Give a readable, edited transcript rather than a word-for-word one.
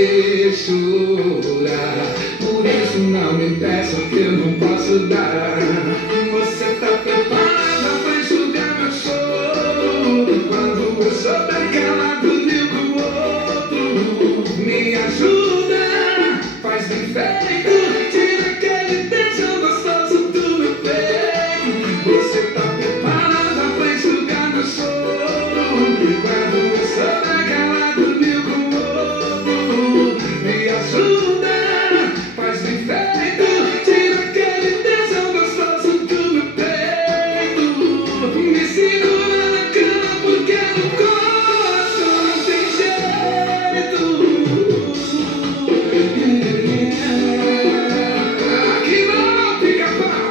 ver chorar. Por isso não me peça o que eu não posso dar. Você tá preparada pra enxugar meu choro quando eu souber que